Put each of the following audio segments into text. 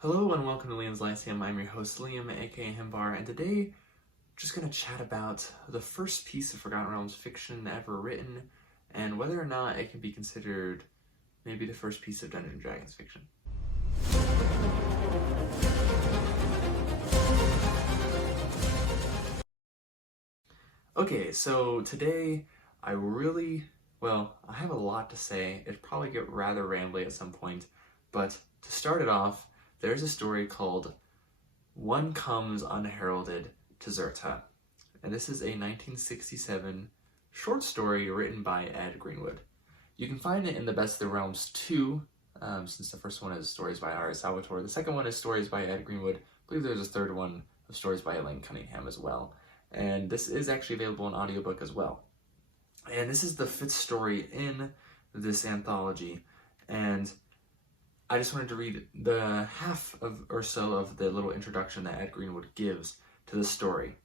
Hello and welcome to Liam's Lyceum. I'm your host Liam, aka Himbar, and today I'm just going to chat about the first piece of Forgotten Realms fiction ever written and whether or not it can be considered maybe the first piece of Dungeons & Dragons fiction. Okay, so today I have a lot to say. It'd probably get rather rambly at some point, but to start it off, there's a story called One Comes Unheralded to Zirta, and this is a 1967 short story written by Ed Greenwood. You can find it in the Best of the Realms 2, since the first one is stories by R. Salvatore. The second one is stories by Ed Greenwood. I believe there's a third one of stories by Elaine Cunningham as well. And this is actually available in audiobook as well. And this is the fifth story in this anthology, and I just wanted to read the half of or so of the little introduction that Ed Greenwood gives to the story.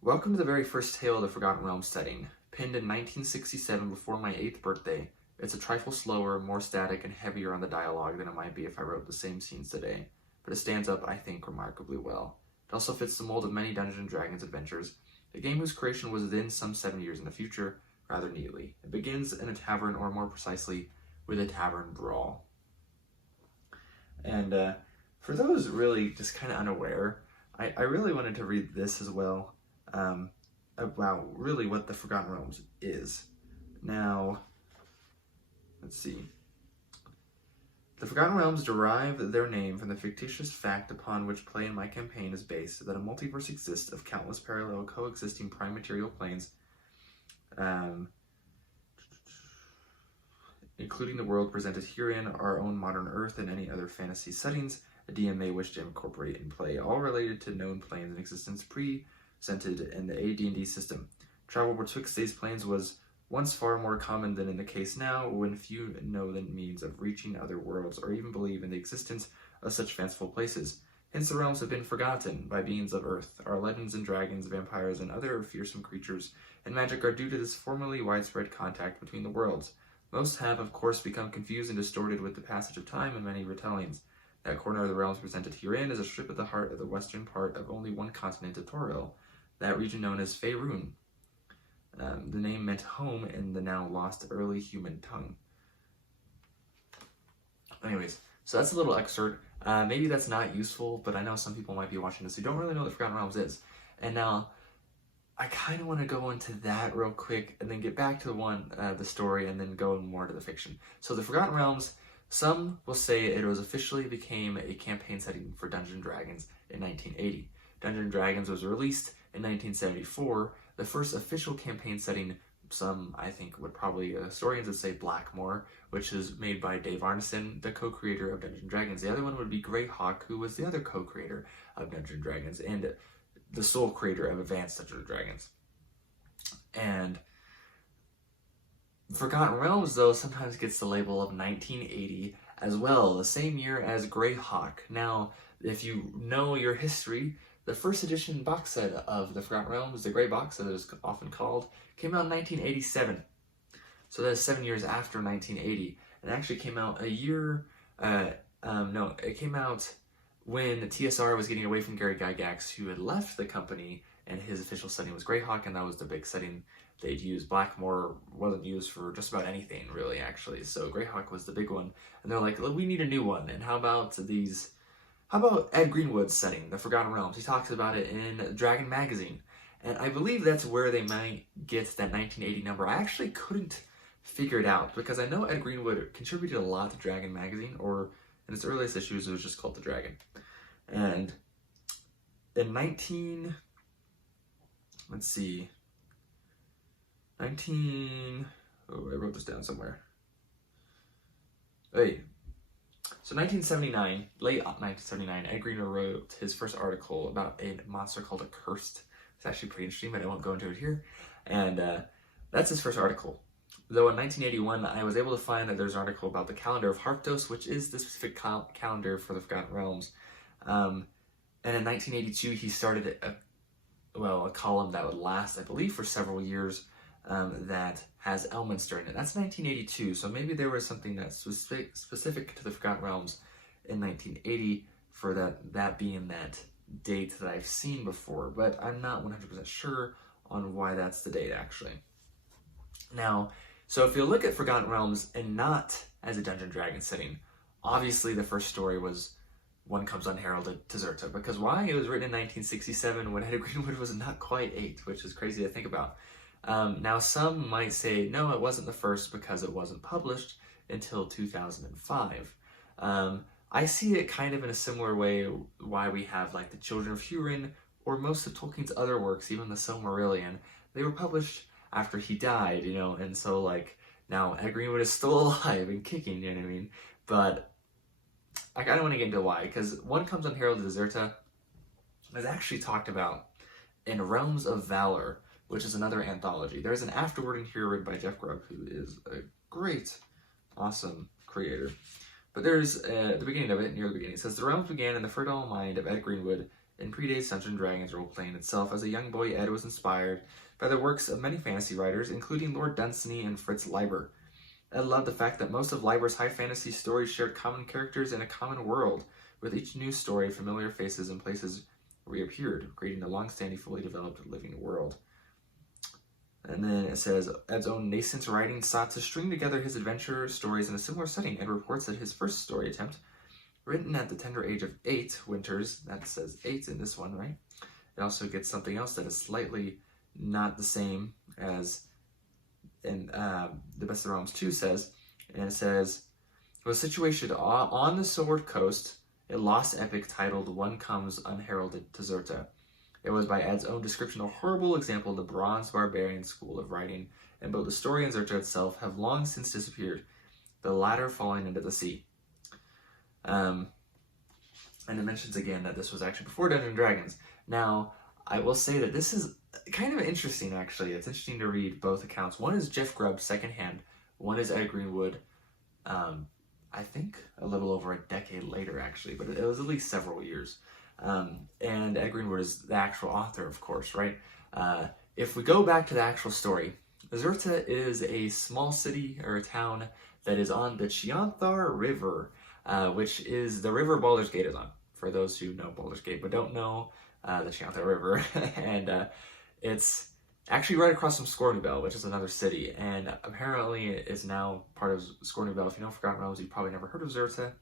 Welcome to the very first tale of the Forgotten Realms setting. Penned in 1967 before my 8th birthday, it's a trifle slower, more static, and heavier on the dialogue than it might be if I wrote the same scenes today, but it stands up, I think, remarkably well. It also fits the mold of many Dungeons & Dragons adventures, a game whose creation was then some 7 years in the future, rather neatly. It begins in a tavern, or more precisely, with a tavern brawl. And for those really just kind of unaware, I really wanted to read this as well, about really what the Forgotten Realms is. Now, let's see. The Forgotten Realms derive their name from the fictitious fact upon which play in my campaign is based, that a multiverse exists of countless parallel coexisting prime material planes, including the world presented herein, our own modern Earth, and any other fantasy settings a DM may wish to incorporate in play, all related to known planes in existence presented in the AD&D system. Travel betwixt these planes was once far more common than in the case now, when few know the means of reaching other worlds or even believe in the existence of such fanciful places. Hence the realms have been forgotten by beings of Earth. Our legends and dragons, vampires, and other fearsome creatures and magic are due to this formerly widespread contact between the worlds. Most have, of course, become confused and distorted with the passage of time in many retellings. That corner of the realms presented herein is a strip at the heart of the western part of only one continent of Toril, that region known as Faerun. The name meant home in the now lost early human tongue. Anyways, so that's a little excerpt. Maybe that's not useful, but I know some people might be watching this who don't really know what Forgotten Realms is. And now, I kind of want to go into that real quick and then get back to the story, and then go more to the fiction. So the Forgotten Realms, some will say it was officially became a campaign setting for Dungeons & Dragons in 1980. Dungeons & Dragons was released in 1974. The first official campaign setting, some I think would probably, historians would say Blackmore, which is made by Dave Arneson, the co-creator of Dungeons & Dragons. The other one would be Greyhawk, who was the other co-creator of Dungeons & Dragons, and the sole creator of Advanced Dungeons & Dragons. And Forgotten Realms, though, sometimes gets the label of 1980 as well, the same year as Greyhawk. Now, if you know your history, the first edition box set of the Forgotten Realms, the Grey Box, as it is often called, came out in 1987. So that is 7 years after 1980. It actually came out it came out when TSR was getting away from Gary Gygax, who had left the company, and his official setting was Greyhawk, and that was the big setting they'd use. Blackmore wasn't used for just about anything, really, actually. So Greyhawk was the big one. And they're like, look, we need a new one. And how about Ed Greenwood's setting, the Forgotten Realms? He talks about it in Dragon Magazine. And I believe that's where they might get that 1980 number. I actually couldn't figure it out, because I know Ed Greenwood contributed a lot to Dragon Magazine, or in its earliest issues, it was just called The Dragon. And in I wrote this down somewhere. So 1979, late 1979, Ed Greenwood wrote his first article about a monster called a Cursed. It's actually pretty interesting, but I won't go into it here. And that's his first article. Though in 1981, I was able to find that there's an article about the calendar of Harptos, which is the specific calendar for the Forgotten Realms. And in 1982, he started a column that would last, I believe, for several years, that has Elminster in it. That's 1982, so maybe there was something that's specific to the Forgotten Realms in 1980 for that being that date that I've seen before, but I'm not 100% sure on why that's the date actually. Now, so if you look at Forgotten Realms and not as a Dungeon Dragon setting, obviously the first story was One Comes Unheralded to Zirta, because why? It was written in 1967 when Ed Greenwood was not quite 8, which is crazy to think about. Now, some might say, no, it wasn't the first because it wasn't published until 2005. I see it kind of in a similar way why we have like the Children of Hurin or most of Tolkien's other works, even the Silmarillion. They were published after he died, you know, and so like now Ed Greenwood is still alive and kicking, you know what I mean? But I kind of want to get into why, because One Comes Unheralded to Zirta is actually talked about in Realms of Valor, which is another anthology. There's an afterword in here written by Jeff Grubb, who is a great, awesome creator. But there's the beginning of it, near the beginning, it says, the realms began in the fertile mind of Ed Greenwood and predates Dungeons & Dragons role-playing itself. As a young boy, Ed was inspired by the works of many fantasy writers, including Lord Dunsany and Fritz Leiber. Ed loved the fact that most of Leiber's high fantasy stories shared common characters in a common world, with each new story, familiar faces and places reappeared, creating a long-standing, fully developed living world. And then it says, Ed's own nascent writing sought to string together his adventure stories in a similar setting. Ed reports that his first story attempt, written at the tender age of 8 winters, that says 8 in this one, right? It also gets something else that is slightly not the same as in The Best of the Realms 2 says, and it says, was situated on the Sword Coast, a lost epic titled One Comes Unheralded to Zirta. It was, by Ed's own description, a horrible example of the Bronze Barbarian school of writing, and both the story and Zirta itself have long since disappeared, the latter falling into the sea. And it mentions again that this was actually before Dungeons & Dragons. Now, I will say that this is kind of interesting, actually. It's interesting to read both accounts. One is Jeff Grubb, secondhand. One is Ed Greenwood, I think a little over a decade later, actually, but it was at least several years. And Ed Greenwood is the actual author, of course, right? If we go back to the actual story, Zirta is a small city or a town that is on the Chianthar River, which is the river Baldur's Gate is on, for those who know Baldur's Gate but don't know the Chianthar River. And it's actually right across from Scornubel, which is another city, and apparently it is now part of Scornubel. If you know Forgotten Realms, you've probably never heard of Zirta.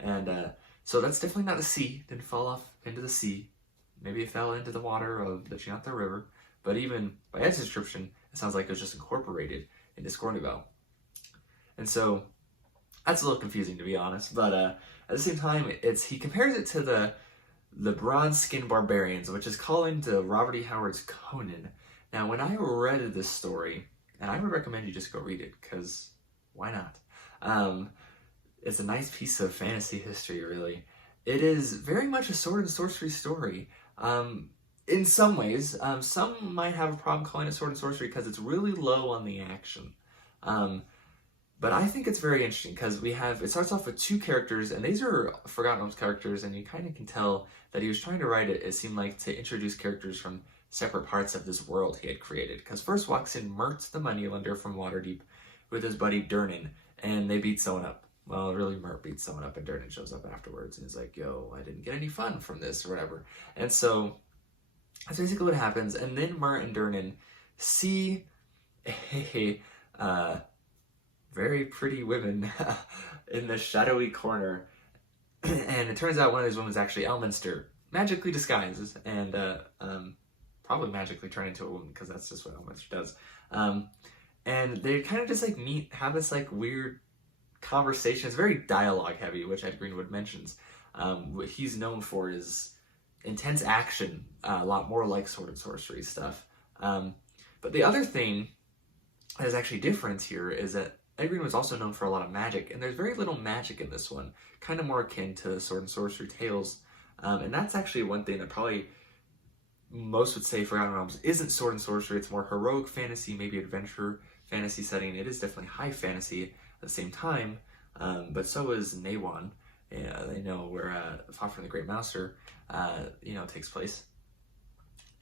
And so that's definitely not the sea. Didn't fall off into the sea. Maybe it fell into the water of the Chianthar River. But even by Ed's description, it sounds like it was just incorporated into Scornubel. And so that's a little confusing, to be honest. But at the same time, he compares it to the Bronze Skin Barbarians, which is calling to Robert E. Howard's Conan. Now, when I read this story, and I would recommend you just go read it, because why not? It's a nice piece of fantasy history, really. It is very much a sword and sorcery story. In some ways, some might have a problem calling it sword and sorcery because it's really low on the action. But I think it's very interesting because it starts off with 2 characters, and these are Forgotten Realms characters, and you kind of can tell that he was trying to write it seemed like, to introduce characters from separate parts of this world he had created. Because first walks in Mert the Moneylender from Waterdeep with his buddy Durnan, and they beat someone up. Well, really, Mert beats someone up, and Durnan shows up afterwards, and he's like, yo, I didn't get any fun from this, or whatever. And so that's basically what happens, and then Mert and Durnan see a very pretty women in the shadowy corner, and it turns out one of these women is actually Elminster, magically disguised, and probably magically turned into a woman, because that's just what Elminster does. And they kind of just like have this like weird conversation. It's very dialogue heavy, which Ed Greenwood mentions. What he's known for is intense action, a lot more like sword and sorcery stuff. But the other thing that is actually different here is that Ed Greenwood was also known for a lot of magic, and there's very little magic in this one, kind of more akin to sword and sorcery tales. And that's actually one thing that probably most would say Forgotten Realms isn't sword and sorcery. It's more heroic fantasy, maybe adventure fantasy setting. It is definitely high fantasy at the same time, but so is Nawan. They know where Fought from the Great Mouser, takes place.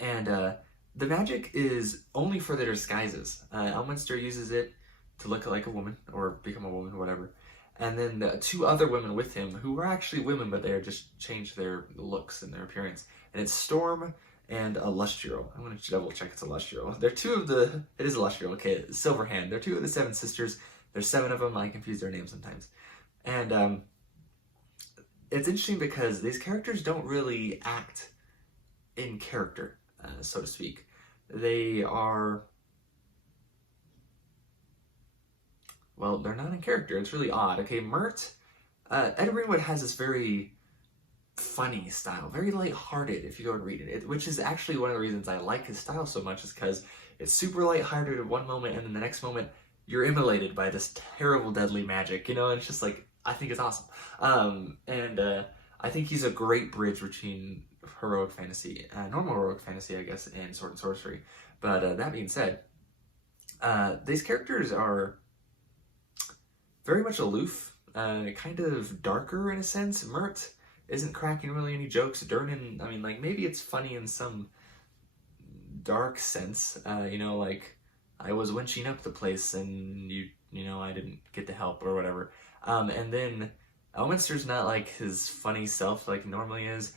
And the magic is only for their disguises. Elminster uses it to look like a woman or become a woman, whatever. and then the 2 other women with him who were actually women, but they had just changed their looks and their appearance. And it's Storm and Illustrial. I'm going to double check it's Illustrial. They're 2 of the... It is Illustrial, okay. Silverhand. They're 2 of the 7 sisters. There's 7 of them. I confuse their names sometimes. And it's interesting because these characters don't really act in character, so to speak. They are... Well, they're not in character. It's really odd. Okay, Mert... Ed Greenwood has this very funny style, very lighthearted if you go and read it, which is actually one of the reasons I like his style so much, is because it's super lighthearted at one moment, and then the next moment you're immolated by this terrible, deadly magic, you know, and it's just like, I think it's awesome. I think he's a great bridge between heroic fantasy, normal heroic fantasy, I guess, and sword and sorcery. But that being said, these characters are very much aloof, kind of darker in a sense. Mert isn't cracking really any jokes. Durnan, I mean, like, maybe it's funny in some dark sense, you know, like, I was winching up the place and you know, I didn't get to help or whatever. And then Elminster's not like his funny self like he normally is.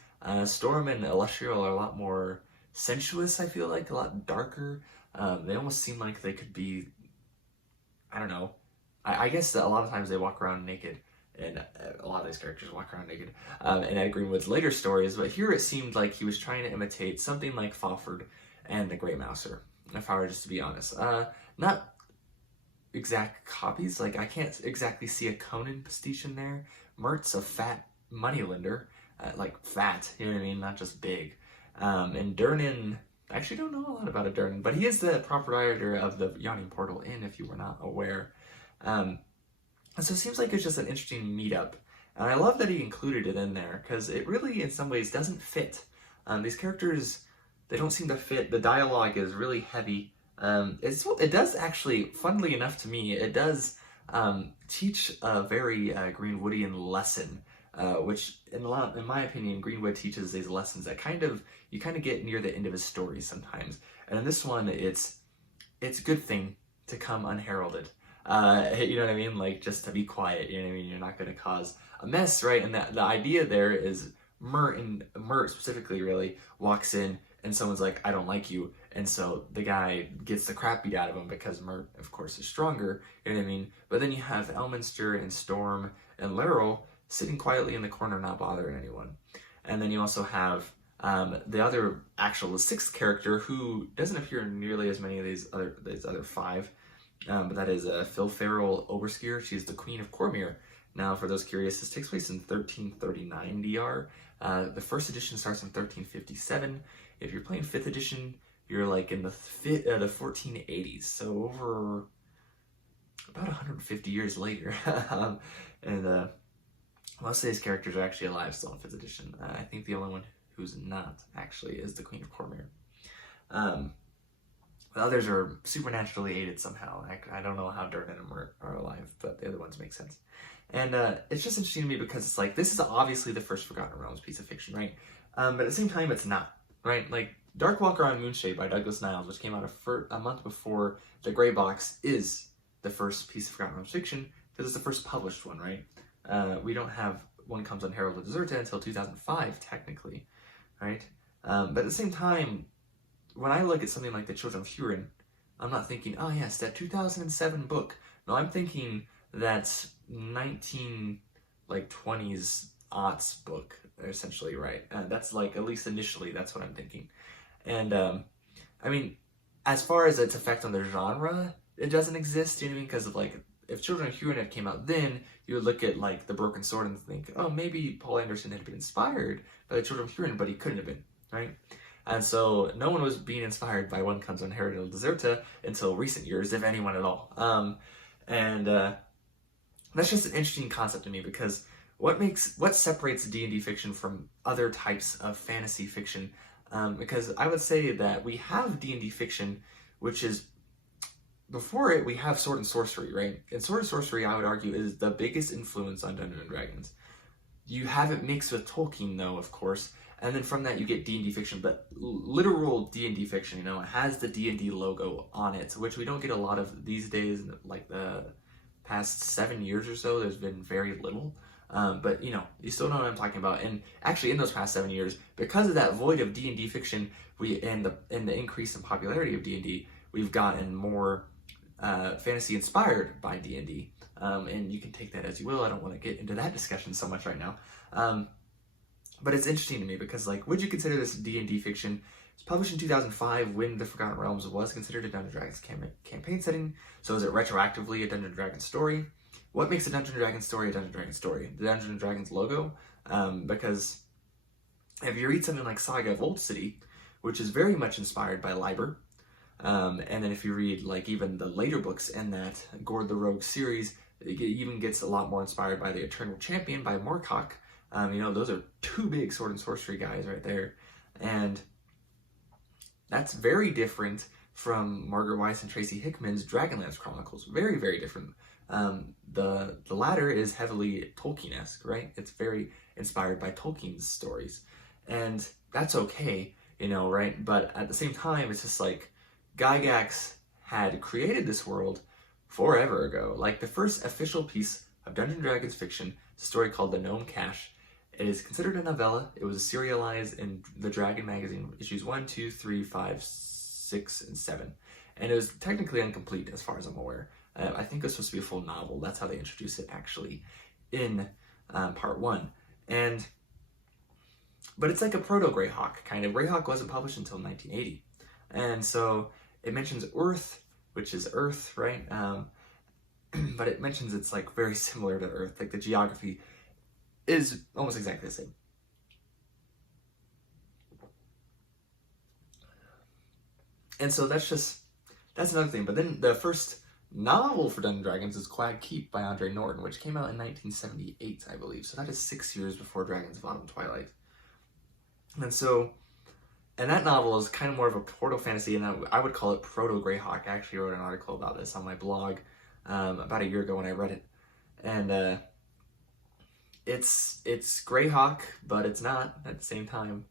Storm and Illustrial are a lot more sensuous, I feel like, a lot darker. They almost seem like they could be, I don't know. I guess that a lot of times they walk around naked, and a lot of these characters walk around naked in Ed Greenwood's later stories, but here it seemed like he was trying to imitate something like Fafhrd and the Grey Mouser, if I were just to be honest. Not exact copies, like I can't exactly see a Conan pastiche in there. Mert's a fat moneylender, like fat, you know what I mean, not just big. And Durnan, I actually don't know a lot about a Durnan, but he is the proprietor of the Yawning Portal Inn, if you were not aware. And so it seems like it's just an interesting meetup. And I love that he included it in there, because it really, in some ways, doesn't fit. These characters, they don't seem to fit. The dialogue is really heavy. It does actually, funnily enough to me, it does teach a very Greenwoodian lesson, which, in my opinion, Greenwood teaches these lessons that you kind of get near the end of his story sometimes. And in this one, it's a good thing to come unheralded. You know what I mean? Like, just to be quiet, you know what I mean? You're not going to cause a mess, right? And the idea there is Mert specifically really walks in and someone's like, I don't like you. And so the guy gets the crap beat out of him because Mert, of course, is stronger, you know what I mean? But then you have Elminster and Storm and Laryl sitting quietly in the corner, not bothering anyone. And then you also have the other the 6th character, who doesn't appear in nearly as many of these other 5. But that is Phil Farrell Oberskier. She's the Queen of Cormyr. Now, for those curious, this takes place in 1339 DR. The first edition starts in 1357. If you're playing 5th edition, you're like in the 1480s, so over about 150 years later. And most of these characters are actually alive still in 5th edition. I think the only one who's not actually is the Queen of Cormyr. The others are supernaturally aided somehow. I don't know how Durnan and Mert are alive, but the other ones make sense. And it's just interesting to me because it's like, this is obviously the first Forgotten Realms piece of fiction, right? But at the same time, it's not, right? Like, Darkwalker on Moonshade by Douglas Niles, which came out a month before The Grey Box, is the first piece of Forgotten Realms fiction, because it's the first published one, right? We don't have One Comes Unheralded Zirta until 2005, technically, right? But at the same time, when I look at something like The Children of Hurin, I'm not thinking, oh yes, that 2007 book. No, I'm thinking that's 20s aughts book, essentially, right? That's like, at least initially, that's what I'm thinking. And, I mean, as far as its effect on the genre, it doesn't exist, you know what I mean? Because, like, if Children of Hurin had came out then, you would look at, like, The Broken Sword and think, oh, maybe Paul Anderson had been inspired by The Children of Hurin, but he couldn't have been, right? And so no one was being inspired by One Comes Unheralded Zirta until recent years, if anyone at all. That's just an interesting concept to me, because what separates D&D fiction from other types of fantasy fiction? Because I would say that we have D&D fiction, which is, before it, we have Sword and Sorcery, right? And Sword and Sorcery, I would argue, is the biggest influence on Dungeons & Dragons. You have it mixed with Tolkien, though, of course, and then from that you get D&D fiction, but literal D&D fiction, you know, it has the D&D logo on it, which we don't get a lot of these days, like the past 7 years or so, there's been very little. But you know, you still know what I'm talking about. And actually, in those past 7 years, because of that void of D&D fiction, and the increase in popularity of D&D, we've gotten more fantasy inspired by D&D. And you can take that as you will. I don't want to get into that discussion so much right now. But it's interesting to me because, like, would you consider this D&D fiction? It's published in 2005 when The Forgotten Realms was considered a Dungeons & Dragons campaign setting. So is it retroactively a Dungeons & Dragons story? What makes a Dungeons & Dragons story a Dungeons & Dragons story? The Dungeons & Dragons logo? Because if you read something like Saga of Old City, which is very much inspired by Liber, and then if you read like even the later books in that Gord the Rogue series, it even gets a lot more inspired by the Eternal Champion by Moorcock. You know, those are two big sword and sorcery guys right there. And that's very different from Margaret Weiss and Tracy Hickman's Dragonlance Chronicles. Very, very different. The latter is heavily Tolkien-esque, right? It's very inspired by Tolkien's stories. And that's okay, you know, right? But at the same time, it's just like Gygax had created this world forever ago. Like, the first official piece of Dungeons & Dragons fiction is a story called The Gnome Cache. It is considered a novella. It was serialized in the Dragon magazine, issues 1, 2, 3, 5, 6, and 7. And it was technically incomplete as far as I'm aware. I think it was supposed to be a full novel. That's how they introduced it, actually, in part 1. But it's like a proto-Greyhawk, kind of. Greyhawk wasn't published until 1980. And so it mentions Earth, which is Earth, right? But it mentions it's like very similar to Earth. Like, the geography is almost exactly the same. And so that's another thing. But then the first novel for Dungeons & Dragons is Quag Keep by Andre Norton, which came out in 1978, I believe. So that is 6 years before Dragons of Autumn Twilight. And that novel is kind of more of a proto fantasy, and I would call it proto Greyhawk. I actually wrote an article about this on my blog about a year ago when I read it. And it's Greyhawk, but it's not at the same time.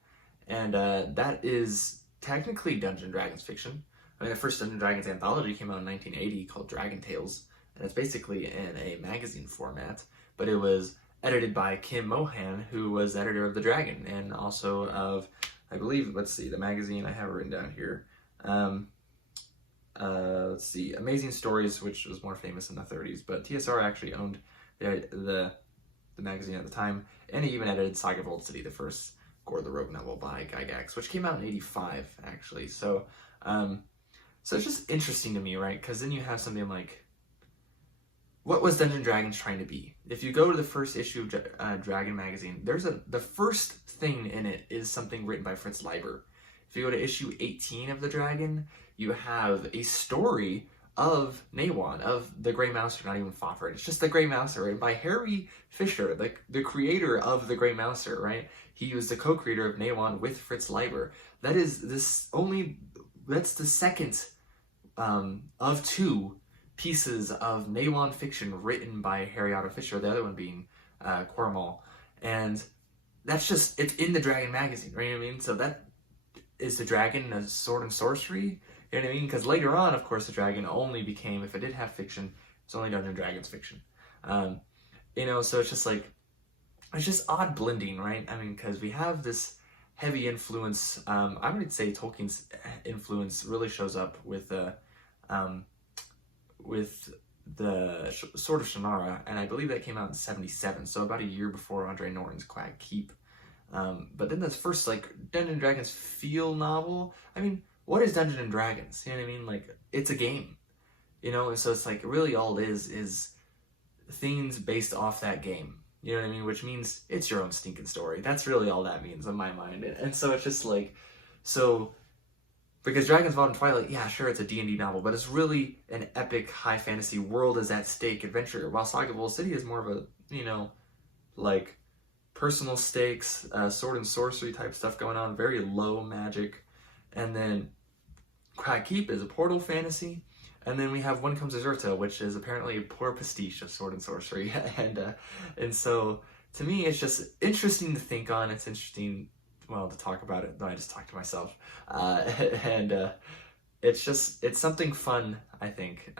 And that is technically Dungeons & Dragons fiction. I mean, the first Dungeons & Dragons anthology came out in 1980 called Dragon Tales, and it's basically in a magazine format, but it was edited by Kim Mohan, who was editor of The Dragon, and also of, I believe, let's see, the magazine I have written down here. Let's see, Amazing Stories, which was more famous in the 30s, but TSR actually owned the magazine at the time, and he even edited Saga of Old City, the first Gord the Rogue novel by Gygax, which came out in 85, actually. So it's just interesting to me, right? Because then you have something like, what was Dungeons & Dragons trying to be? If you go to the first issue of Dragon magazine, the first thing in it is something written by Fritz Leiber. If you go to issue 18 of the Dragon, you have a story of Nawan, of the Grey Mouser, not even Fafhrd. It's just the Grey Mouser, right? By Harry Fisher, the creator of the Grey Mouser, right? He was the co-creator of Nawan with Fritz Leiber. That's the second of two pieces of Nawan fiction written by Harry Otto Fisher, the other one being Cornwall. And that's just, it's in the Dragon magazine, right? You know what I mean? So that is the Dragon a sword and sorcery? You know what I mean? Because later on, of course, the Dragon only became, if it did have fiction, it's only Dungeons & Dragons fiction. You know, so it's just like, it's just odd blending, right? I mean, because we have this heavy influence. I would say Tolkien's influence really shows up with the Sword of Shannara, and I believe that came out in 77, so about a year before Andre Norton's Quag Keep. But then this first, like, Dungeons & Dragons feel novel, I mean, what is Dungeons & Dragons? You know what I mean? Like, it's a game, you know? And so it's like, really all it is things based off that game. You know what I mean? Which means it's your own stinking story. That's really all that means in my mind. And so it's just like, so, because Dragons of Autumn Twilight, yeah, sure, it's a D&D novel, but it's really an epic high fantasy world is at stake adventure, while Saga of Old City is more of a, you know, like, personal stakes, sword and sorcery type stuff going on, very low magic. And then Quag Keep is a portal fantasy. And then we have One Comes to Zirta, which is apparently a poor pastiche of sword and sorcery. And so, to me, it's just interesting to think on. It's interesting, well, to talk about it, though I just talked to myself. It's something fun, I think.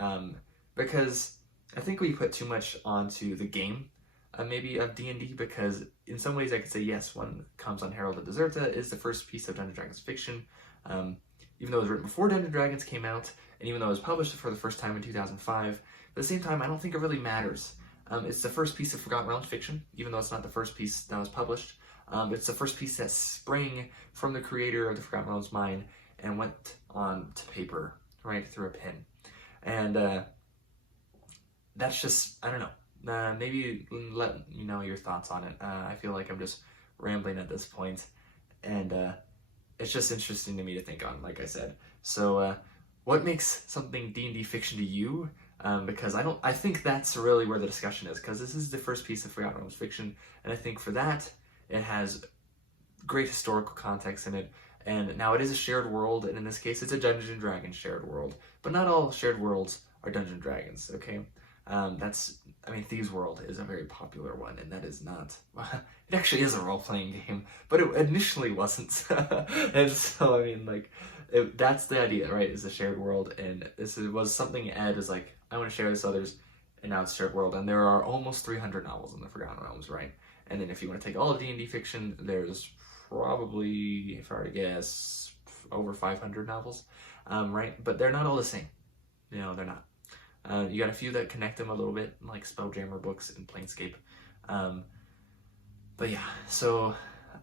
Because I think we put too much onto the game, maybe of D&D, because in some ways I could say yes, one comes Unheralded. Zirta is the first piece of Dungeons & Dragons fiction, even though it was written before Dungeons & Dragons came out, and even though it was published for the first time in 2005. But at the same time, I don't think it really matters. It's the first piece of Forgotten Realms fiction, even though it's not the first piece that was published. It's the first piece that sprang from the creator of the Forgotten Realms mind and went on to paper, right, through a pen. And that's just, I don't know. Maybe let me know your thoughts on it. I feel like I'm just rambling at this point, and it's just interesting to me to think on, like I said. So what makes something D&D fiction to you? Because I think that's really where the discussion is, because this is the first piece of Forgotten Realms fiction, and I think for that, it has great historical context in it, and now it is a shared world, and in this case, it's a Dungeons & Dragons shared world, but not all shared worlds are Dungeons & Dragons, okay? Thieves' World is a very popular one, and that is not, it actually is a role-playing game, but it initially wasn't, and so, that's the idea, right, is a shared world, and this was something Ed is like, I want to share this with others, and now it's shared world, and there are almost 300 novels in the Forgotten Realms, right, and then if you want to take all of D&D fiction, there's probably, if I were to guess, over 500 novels, right, but they're not all the same, they're not. You got a few that connect them a little bit, like Spelljammer books and Planescape. But yeah, so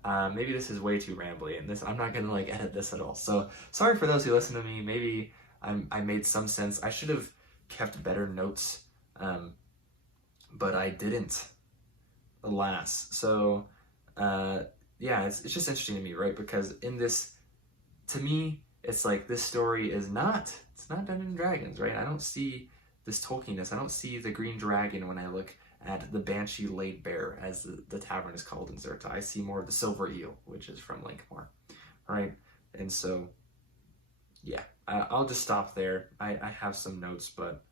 maybe this is way too rambly, and I'm not gonna edit this at all. So sorry for those who listen to me. Maybe I made some sense. I should have kept better notes, but I didn't, alas. So yeah, it's just interesting to me, right? Because in this, to me, it's like this story is not, it's not Dungeons & Dragons, right? I don't see this Tolkienness. I don't see the green dragon when I look at the Banshee Laid Bare, as the tavern is called in Zirta. I see more of the silver eel, which is from Linkmore, right? And so, yeah, I'll just stop there. I have some notes, but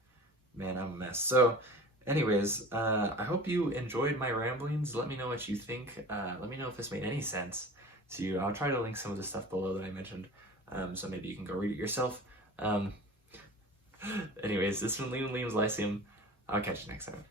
man, I'm a mess. So anyways, I hope you enjoyed my ramblings. Let me know what you think. Let me know if this made any sense to you. I'll try to link some of the stuff below that I mentioned, so maybe you can go read it yourself. Anyways, this has been Liam's Lyceum. I'll catch you next time.